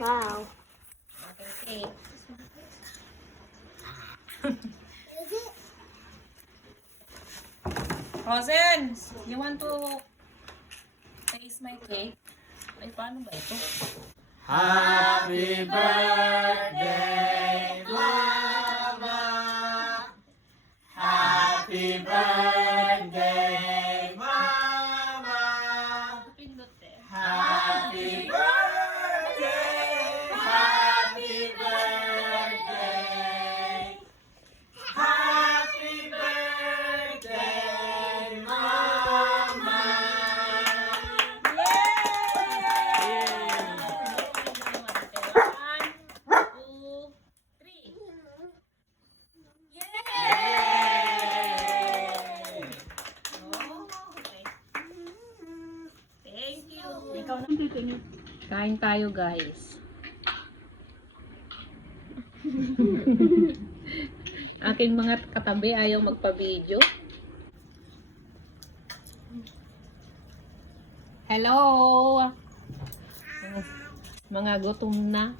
Wow. Okay. Rosen, you want to taste my cake? Ay, paano ba ito? Happy birthday, Mama. Happy birthday, Mama. Pindot eh. Happy birthday. Happy birthday. Happy birthday, Mama. Kain tayo, guys. Aking mga katabi ayaw magpa-video. Hello! Mga gutom na.